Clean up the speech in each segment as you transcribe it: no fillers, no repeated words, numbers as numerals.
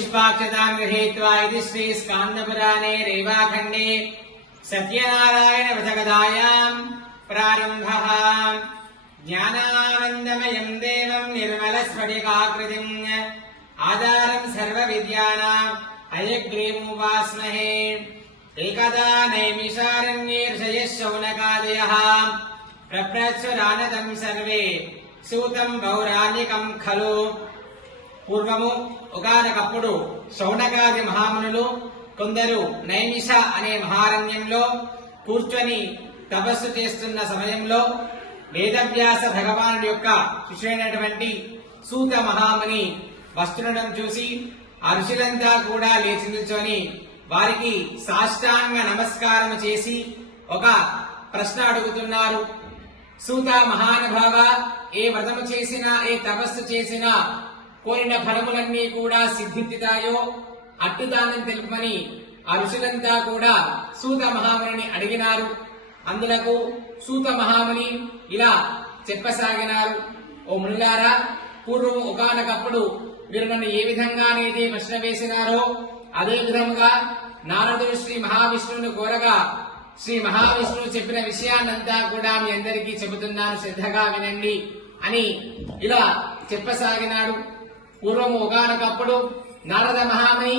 पुष्पाक्षतां गृहीत्वा इति श्रीस्कान्दपुराणे रेवाखण्डे सत्यनारायणव्रतकथायां प्रारम्भः। ज्ञानानन्दमयं देवं निर्मलस्फटिकाकृतिम् आधारं सर्वविद्यानाम् हयग्रीवमुपास्महे। एकदा नैमिषारण्ये ऋषयः शौनकादयः प्रप्रच्छुरानदं सर्वे सूतं पौराणिकं खलु। పూర్వము ఒకానొకప్పుడు శౌనకాది మహామునులు కొందరు నైమిష అనే మహారణ్యంలో కూర్చొని తపస్సు చేస్తున్న సమయంలో వేదవ్యాస భగవానుడి యొక్క శిష్యుడైనటువంటి సూత మహాముని వస్తుండడం చూసి ఆ ఋషులంతా కూడా లేచి నిల్చొని వారికి సాష్టాంగ నమస్కారం చేసి ఒక ప్రశ్న అడుగుతున్నారు. సూత మహానుభావ, ఏ వ్రతము చేసినా ఏ తపస్సు చేసినా కోరిన ఫలములన్నీ కూడా సిద్ధిస్తాయో అట్టుదానం తెలుపమని ఆ ఋషులంతా కూడా సూత మహాముని అడిగినారు. అందులకు సూత మహాముని ఇలా చెప్పసాగినారు. ఓ మునులారా, పూర్వం ఒకానొకప్పుడు మీరు నన్ను ఏ విధంగానైతే ప్రశ్న వేసినారో అదే విధముగా నారదుడు శ్రీ మహావిష్ణువును కోరగా శ్రీ మహావిష్ణువు చెప్పిన విషయాన్నంతా కూడా మీ అందరికీ చెబుతున్నాను, శ్రద్ధగా వినండి అని ఇలా చెప్పసాగినాడు. పూర్వము ఒకానొకప్పుడు నారద మహాముని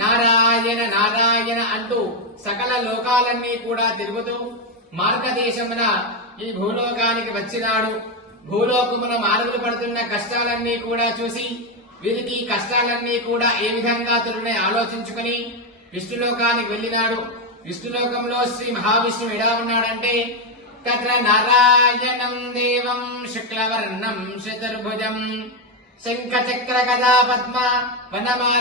నారాయణ నారాయణ అంటూ సకల లోకాలన్నీ కూడా తిరుగుతూ మార్గదేశమున ఈ భూలోకానికి వచ్చినాడు. భూలోకమున మానవులు పడుతున్న కష్టాలన్నీ కూడా చూసి వీరికి కష్టాలన్నీ కూడా ఏ విధంగా తొలనే ఆలోచించుకుని విష్ణులోకానికి వెళ్ళినాడు. విష్ణులోకంలో శ్రీ మహావిష్ణువు ఎలా ఉన్నాడంటే తత్ర నారాయణం దేవం శుక్లవర్ణం శతర్భుజం శంఖ చక్ర గదా పద్మ వనమాల